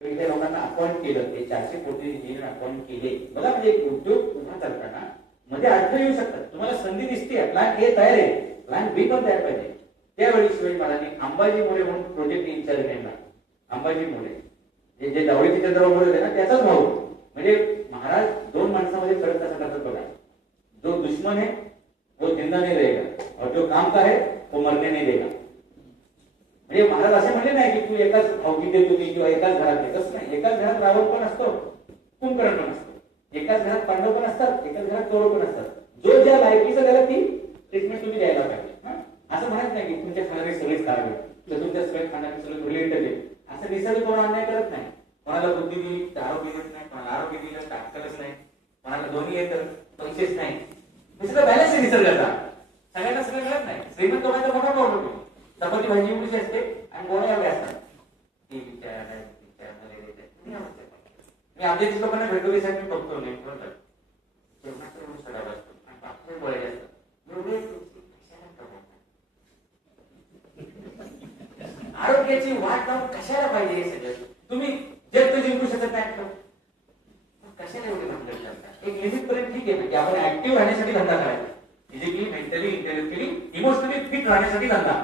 त्या लोकांना अपॉइंट केलं. ते चारशे कोटी इंजिनियर अपॉइंट केले. बघा म्हणजे उद्योग उभा करताना मध्ये अडथळे येऊ शकतात. तुम्हाला संधी दिसते प्लॅन ए तयार आहे. प्लॅन बी पण तयार पाहिजे. त्यावेळी शिवाजी महाराजांनी अंबाजी मोरे म्हणून प्रोजेक्ट इन्चार्ज नेमला अंबाजी मोरे. जे जे दवडी चंद्रराव मोरे होते ना त्याचाच भाऊ. म्हणजे महाराज दोन माणसामध्ये फरक कसा करतात बघा. जो दुश्मन है वो जिंदा नहीं रहेगा. और जो काम का है वो मरने नहीं देगा म्हणजे महाराज असे म्हणले नाही की तू एकाच भावगीत होती किंवा एकाच घरात आहे नाही. एकाच घरात रावण पण असतो कुंभकर्ण पण असतो. एकाच घरात पांडव पण असतात एकाच घरात कौरव पण असतात. जो ज्या लायकीचा त्याला ती ट्रीटमेंट तुम्ही द्यायला पाहिजे. असं म्हणत नाही की तुमच्या खाणारे सगळेच करावे तर तुमच्या सगळे खाणारे सगळे रिलेटेड आहे असं निसर्ग कोण अन्याय करत नाही कोणाला बुद्धी दिली तर आरोग्य देत नाही कोणाला आरोग्य दिलं तर अक्कलच नाही कोणाला दोन्ही येतं पैसेच नाही हे सगळं बॅलन्स आहे निसर्गाचा सगळ्यांना सगळं मिळत नाही श्रीमंत व्हायचा मोठा प्रॉब्लेम आहे चपाती भाजी एवढीशी असते आणि गोळ्या एवढ्या असतात ती विचार आहे, विचारमध्ये देते. मी आवडते. मी आमच्या इथे लोकांना भेटवली साहेब मी बघतो नाही बरोबर जेवणाचं एवढं सडावं असतं आणि बापरे गोळ्या असतात एवढे कशाला प्रमाण? आरोग्याची वाट लावून कशाला पाहिजे हे सगळं? तुम्ही जग तर जिंकू शकत नाही. कशाला एवढे भानगड करता? एक लिमिट पर्यंत ठीक आहे म्हणजे आपण ऍक्टिव्ह राहण्यासाठी धंदा करायचा. Physically mentally intellectually emotionally fit राहण्यासाठी धंदा.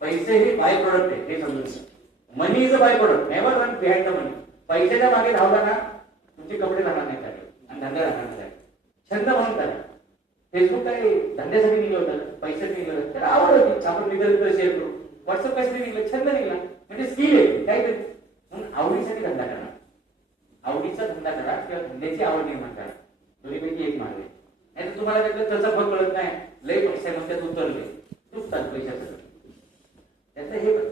पैसे हे बाय प्रोडक्ट आहे हे समजून money is a byproduct never run behind the money पैशाच्या मागे धावला ना तुमचे कपडे राहणार नाही काढले आणि धंदा राहणार नाही छंद म्हणून करा. फेसबुक काय धंद्यासाठी निघलं होतं? पैशासाठी निघलं तर आवड होती. आपण मित्र शेअर करू. व्हॉट्सअप कशासाठी निघलं छंद निघला म्हणजे स्किल आहे काहीतरी. म्हणून आवडीसाठी धंदा करा. आवडीचा धंदा करा किंवा धंद्याची आवड निर्माण करा. दोन्हीपैकी एक मार्ग आहे. नाही तर तुम्हाला त्यातलं त्याचा फळ कळत नाही. लय पैसे मग त्यात उतरले. तुटतात पैशाचं त्याचं हे बघ.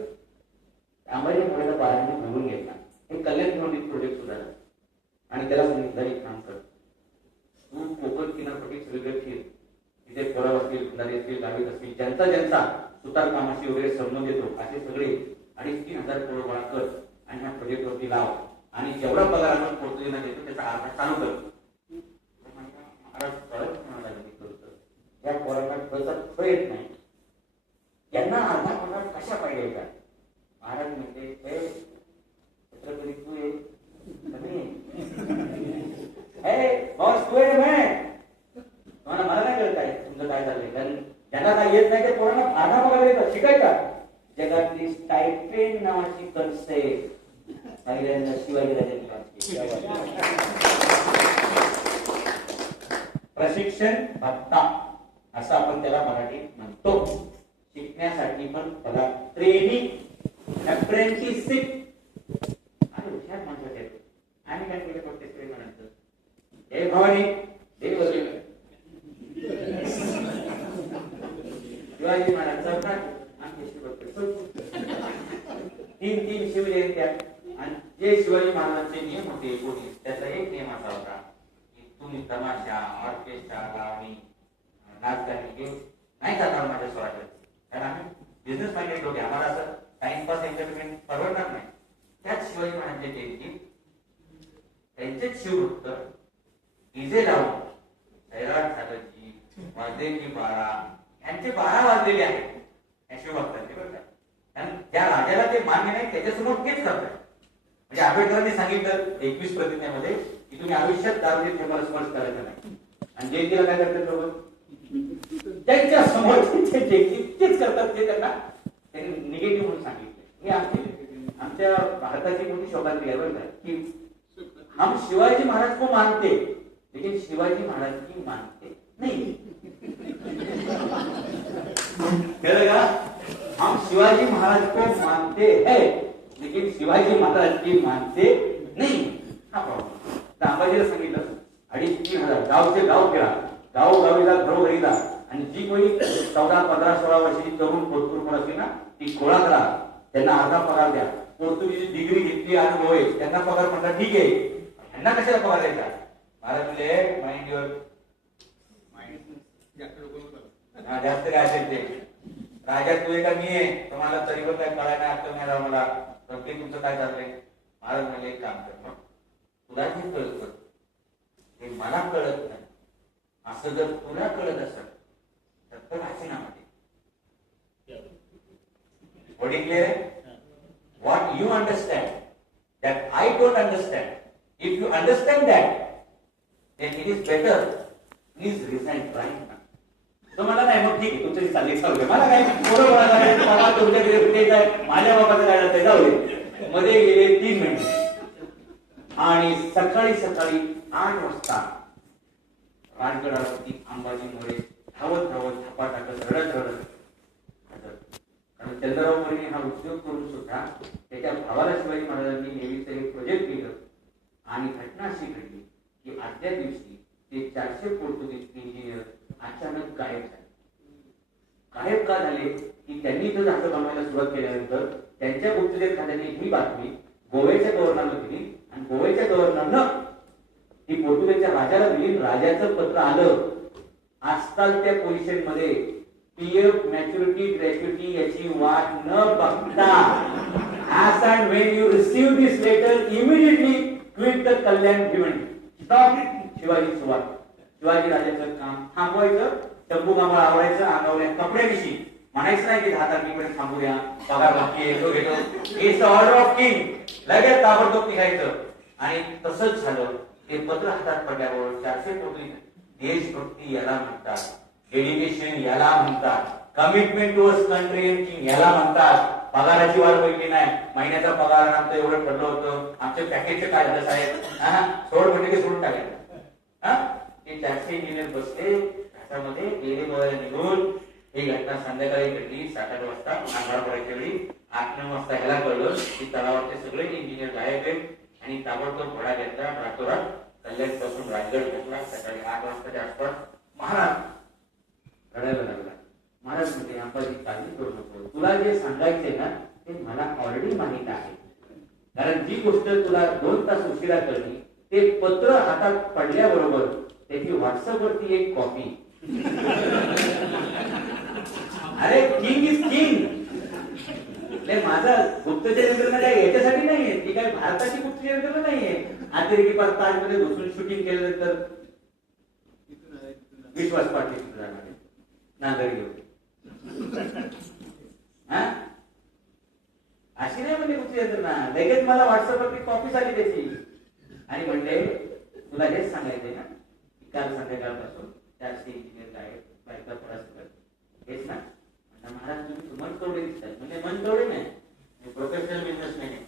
मुलाला बाळाने घडून घेतला हे कल्याण घेऊन प्रोजेक्ट सुद्धा आणि त्याला सांगितलं एक काम कर तू कोकण किनारपट्टी सगळीकडे फिर. तिथे पोरा असतील खंडारी असतील गावीत असतील ज्यांचा ज्यांचा. सुतार कामाशी वगैरे संबंध येतो असे सगळे अडीच तीन हजार पोरं गोळा कर आणि ह्या प्रोजेक्टवरती लाव. आणि जेवढा पगार आपण पोर्तुगीजना देतो त्याचा अर्धा चालू कर. महाराज त्या पोरांना कळतात फळ येत नाही. यांना अर्धा पगार कशा पाहिजे का महाराज म्हणजे "ए, छत्रपती तू ये. आहे. तू आहे मैं तुम्हाला मला नाही कळत आहे तुमचं काय चाललंय कारण ज्यांना येत नाही ते पोरांना अर्धा बघायला येतात शिकायचा जगातली स्टायपेंड नावाची कन्सेप्ट पहिल्यांदा शिवाजी प्रशिक्षण भत्ता असं आपण त्याला मराठीत म्हणतो. शिकण्यासाठी पण पगार ट्रेनिंग अप्रेंटिसशिप आणि हुशार माणसं आणि काय केलं पडते? प्रेमानंतर हे भवानी हे वगैरे शिवाजी महाराज चौकात आमच्याशी बघतो तीन तीन शिवजयंत्या आणि जे शिवाजी महाराजांचे नियम होते एकोणीस त्याचा एक होता. की तुम्ही तमाशा ऑर्केस्ट्रा लावणी नाच हे नाही जाणार माझ्या स्वराज्यात? कारण आम्ही बिझनेस माइंडेड लोक आम्हाला असं टाइमपास एंटरटेनमेंट परवडणार नाही. त्याच शिवाजी महाराजांच्या जयंती त्यांचेच शिवभक्त डीजे लावून सैराट सागरजी वाजदेवजी बारा यांचे बारा वाजलेले आहेत. या शिवभक्तांचे बरं का. कारण त्या राजाला ते मान्य नाही त्याच्यासमोर तेच करतात. म्हणजे आंबेडकरांनी सांगितलं एकवीस प्रतिज्ञेमध्ये की तुम्ही आयुष्यात दारूचे मला स्पर्श करायचा नाही. आणि जयंतीला काय करतात लोक? त्यांच्यासमोर त्यांच्या जयंती तेच करतात ते त्यांना त्यांनी निगेटिव्ह म्हणून सांगितले हे आमची आमच्या भारताची मोठी शोभांती आहे बरोबर की हम शिवाजी महाराज को मानते लेकिन शिवाजी महाराज की मानते नहीं. खरं का? हम शिवाजी महाराज को मानते हैं लेकिन शिवाजी महाराज की मानते नहीं. हा प्रॉब्लेम तर अंबाजीला सांगितलं अडीच तीन हजार. गावचे गाव फिरा गाव गावीला घरोघरी जा आणि जी कोणी चौदा पंधरा सोळा वर्षाची तरुण पोतपूर कोण असतील ना ती गोळा करा. त्यांना अर्धा पगार द्या. पोर्तुगीजी डिग्री घेतली अनुभव आहे त्यांना पगार म्हणता ठीक आहे. यांना कशाला पगार द्यायचा? महाराज म्हणजे माइंड युअर हा, जास्त काय असेल ते. राजा तू आहे का मी आहे. तुम्हाला तरी पण काय कळायला नाही अक्कल नाही राव मला. प्रत्येक तुमचं काय चाललंय? महाराज म्हणजे एक काम कर. तुला कळत हे मला कळत नाही. असं जर तुला कळत असेल तर तर राजीनामा दे What is clear? What you understand that I don't understand. If you understand that, then it is better. Please resign. मला नाही मग ठीक आहे तुमच्याशी चालली चालू आहे मला काय पोरं कोणाला बाबा तुमच्याकडे कुठे काय माझ्या बाबाचं काय जाऊ दे. मध्ये गेले तीन मिनिट. आणि सकाळी सकाळी आठ वाजता राजगडावरती अंबाजी मोरे धावत धावत थापा टाकत रडत रडत कारण चंद्रराव मोरेने हा उद्योग करून सुद्धा त्याच्या भावाला शिवाजी महाराजांनी नेहमीच एक प्रोजेक्ट केलं. आणि घटना अशी घडली की आदल्या दिवशी ते चारशे पोर्तुगीज इंजिनियर अचानक गायब झाले. गायब का झाले? की त्यांनी इथं जास्त कमायला सुरुवात केल्यानंतर त्यांच्या गुप्तचर खात्याने ही बातमी गोव्याच्या गव्हर्नरला दिली गव्हर्नरनं ही पोर्तुगलच्या राजाला दिली. राजाचं पत्र आलं. आजकाल त्या पोझिशनमध्ये पीएफ मॅच्युरिटी ग्रॅच्युटी याची वाट न बघता as and when you receive this letter immediately quit the Kalyan Bhiwandi Shivaji सुरुवात. शिवाजी राजाचं काम थांबवायचं. शंभू कामाला आवडायचं अंगावर कपड्याविषयी. म्हणायचं नाही की दहा तारखेपर्यंत थांबूया. पगार बाकी येतो घेतो. इट्स ऑर्डर ऑफ किंग लगेच ताबडतोब निघायचं. आणि तसंच झालं. ते पत्र हातात पडल्यावर चारशे कोटी देशभक्ती याला म्हणतात. डेडिकेशन याला म्हणतात. कमिटमेंट टू कंट्री याला म्हणतात. पगाराची वाढ पहिली नाही? महिन्याचा पगार आमचं एवढं ठरलं होतं. आमच्या पॅकेजचे काय झालं साहेब? हा? सोड म्हणजे की सोडून टाकायचं हा? ते चारशे इंजिनियर बसले. त्याच्यामध्ये गेले निघून. ही घटना संध्याकाळी घडली. सात आठ वाजता अंधार पडायच्या वेळी. आठ नऊ वाजता ह्याला कळलं की तलावाचे सगळे इंजिनियर गायब आहेत. आणि ताबडतोब घोडा घेतला रातोरात कल्याणपासून रायगड घेतला सकाळी आठ वाजताच्या आसपास महाराज रडायला लागला. महाराज म्हणजे अंबाजी काळजी करू नको. तुला जे सांगायचे ना ते मला ऑलरेडी माहीत आहे. कारण जी गोष्ट तुला दोन तास उशिरा कळली ते पत्र हातात पडल्याबरोबर त्याची व्हॉट्सअप वरती एक कॉपी. अरे किंग इज किंग नाही माझा गुप्तचर यंत्रणा काय याच्यासाठी नाहीये? ती काय भारताची गुप्तचर यंत्रणा नाहीये? अतिरेकी परत ताजमध्ये घुसून शूटिंग केल्यानंतर विश्वास पाटील सुद्धा जाणार घेऊन हा? अशी नाही म्हणजे गुप्त यंत्रणा लगेच मला व्हॉट्सअपवरती कॉपी झाली त्याची. आणि म्हणले तुला हेच सांगायचंय ना काल संध्याकाळपासून चारशे इंजिनियर काय बायका परस्पर हेच ना म्हणलं, महाराज तुम्ही दिसतात म्हणजे मन कवडे नाही प्रोफेशनल बिझनेसमॅन आहे.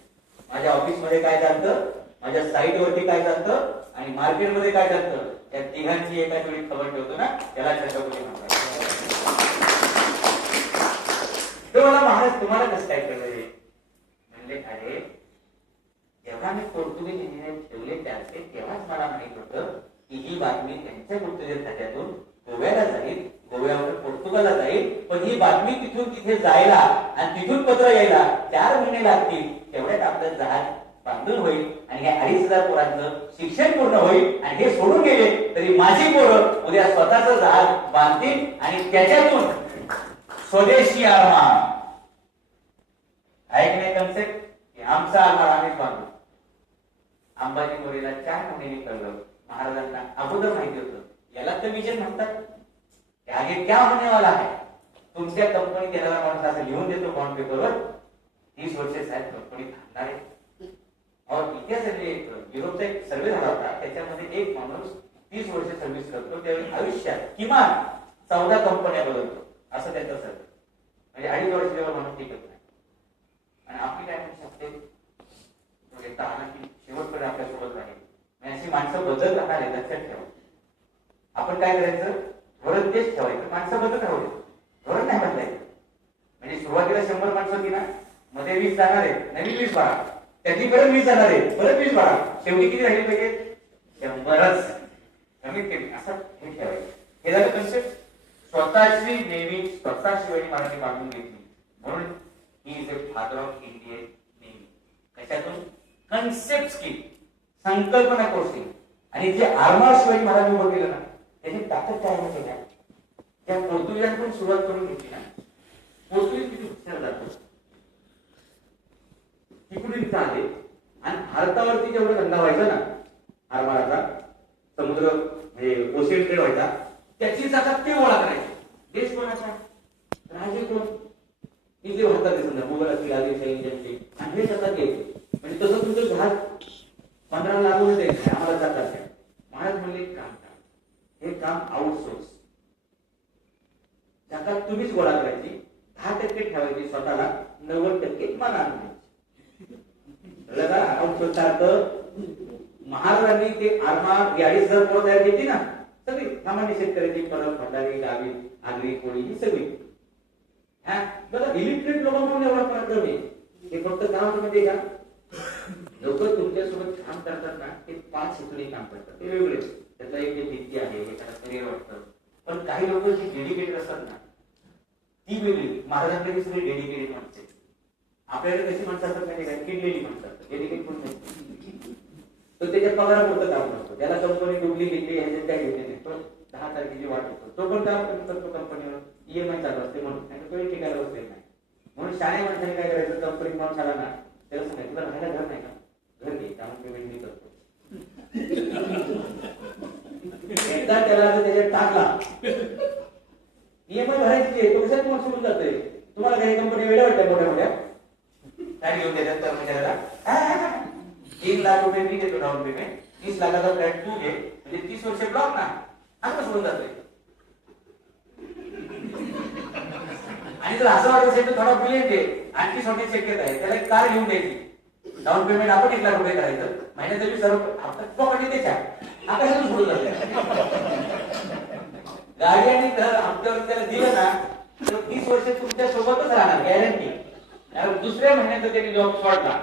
माझ्या ऑफिसमध्ये काय चालतं? माझ्या साईट वरती काय चालतं? आणि मार्केटमध्ये काय चालतं? त्या तिघांची एकाच वेळी खबर ठेवतो ना? त्याला छत्रपती म्हणतात तो मला महाराज तुम्हाला कसं काय कळलं हे? म्हणले अरे जेव्हा मी पोर्तुगीज इंजिनियर ठेवले त्याचे तेव्हाच मला माहीत होतं की ही बातमी त्यांच्या गुप्तचर खात्यातून गोव्याला जाईल गोव्यावर पोर्तुगालला जाईल पण ही बातमी तिथून तिथे जायला आणि तिथून पत्र यायला चार महिने लागतील. तेवढ्यात आपलं जहाज बांधून होईल आणि हे अडीच हजार पोरांचं शिक्षण पूर्ण होईल आणि हे सोडून गेले तरी माझी पोरं उद्या स्वतःच जहाज बांधतील आणि त्याच्यातून स्वदेशी आरमार. ऐकणे कन्सेप्ट? की आमचा आरमार आम्हीच बांधू. अंबाजी मोरेला चार महिने कळलं. महाराजांना अगोदर माहिती होतं. याला तर विजन म्हणतात. ते आगे क्या होने वाला है? तुमच्या कंपनीत येणारा माणूस असं लिहून देतो बॉन्ड पेपरवर तीस वर्षे साहेब कंपनी थांबणार आहे. और इतिहास युरोपचा एक सर्वे झाला होता. त्याच्यामध्ये एक माणूस तीस वर्ष सर्व्हिस करतो. त्यावेळी आयुष्यात किमान चौदा कंपन्या बदलतो. असं त्याचं सर्वे म्हणजे अडीच वर्ष जेव्हा माणूस टिकत नाही. आणि आपली काय म्हणू शकते? की शेवटपर्यंत आपल्यासोबत राहील अशी माणसं बदल राहणार आहे लक्षात ठेवा. आपण काय करायचं? धोरण तेच ठेवायचं. माणसं बदलत राहू दे धोरण नाही बदलायचं म्हणजे सुरुवातीला शंभर माणसं होती ना मध्ये वीस जाणार आहे नवीन वीस बाळा. त्याची परत वीस जाणार आहे परत वीस बाळा. शेवटी किती राहिले पाहिजे? शंभरच. कमीत कमी. असं हे ठेवायचं. हे झालं कन्सेप्ट स्वतःची नेहमी स्वतः शिवाजी महाराजांनी मागून घेतली. म्हणून he is a father of Indian नेहमी. कशातून? कन्सेप्ट स्किल संकल्पना कोर्सिंग आणि जे आरमार शिवाजी महाराज उभं केलं ना त्याची ताकद काय माहिती का त्या पोर्तुगीजांकडून सुरुवात करून घेतली ना. पोर्तुगीज किती हुशार जातो तिकडून इथं आले? आणि भारतावरती जेवढा धंदा व्हायचा ना आरमाराचा समुद्र म्हणजे ओशियन ट्रेड व्हायचा त्याची जागा ते गोळा करायचे देश कोणाचा राजे कोण? इथे होतात ते समजा मुघल असतील आदिलशाही इंडियनचे आणि हे जातात घ्यायचे म्हणजे तसं तुमचं जहाज पंधरा लागून द्यायचं आम्हाला जातात महाराज म्हणले काम हे काम आउटसोर्स त्याचा तुम्हीच गोळा करायची. दहा टक्के ठेवायची स्वतःला नव्वद टक्के मला आणायची आउटसोर्सचा अर्थ महाराजांनी ते आर्मा गाडी जर पोळ तयार केली ना? सगळी. सामान्य शेतकऱ्यांची परत भंडारी गावी आगरी कोळी ही सगळी. बघा इलिटरेट लोक म्हणून एवढा फरक नाही हे फक्त काम होतं का? लोक तुमच्यासोबत काम करतात ना ते पाच हेतूने काम करतात. ते वेगळे. त्याचा एक भीती आहे हे त्याला करिअर वाटतं. पण काही लोक जी डेडिकेटेड असतात ना ती वेगळी. महाराजांकडे सगळी डेडिकेटेड माणसं आपल्याला आपल्याकडे कशी माणसं असतात माहिती काय किडलेली माणसं डेडिकेट पण नाही? तो त्याच्या पगारापुरतं काम करतो. त्याला कंपनी डुबली घेतली ह्याच्यात काय घेतले नाही. तो दहा तारखेची वाट होतो तो पण काम करतो कंपनीवर ईएमआय चालू असते म्हणून. आणि तर ठिकाणी बसलेला नाही. म्हणून शाळे माणसाने काय करायचं? कंपनी माणूस आला ना त्याला सांगायचं तुला राहायला घर नाही का? घर घे त्यामुळे पेमेंट मी करतो एकदा त्याला जर त्याच्यात टाकला. ईएमआय भरायची तो कशात तुम्हाला सोडून जातोय तुम्हाला काही कंपनी वेळा वाटतं मोठ्या मोठ्या? काय घेऊन देतात कर्मचाऱ्याला हा. तीन लाख रुपये मी देतो डाऊन पेमेंट तीस लाखाचा फ्लॅट तू घे. म्हणजे तीस वर्ष ब्लॉक ना. असं सोडून जातोय आणि जर असं वाटत असेल तर थोडा बिलियन दे आणखी सोडण्याची शक्यता आहे. त्याला एक कार घेऊन द्यायची. डाऊन पेमेंट आपण एक लाख रुपये करायचं. महिन्यात तरी सर्व हप्ता प्रॉपर्टी त्याच्या. आकाशातून सोडून जाते. गाडी आणि घर हप्त्यावर त्याला दिलं ना तर तीस वर्ष तुमच्या सोबतच राहणार गॅरंटी दुसऱ्या महिन्यात त्यांनी जॉब सोडला.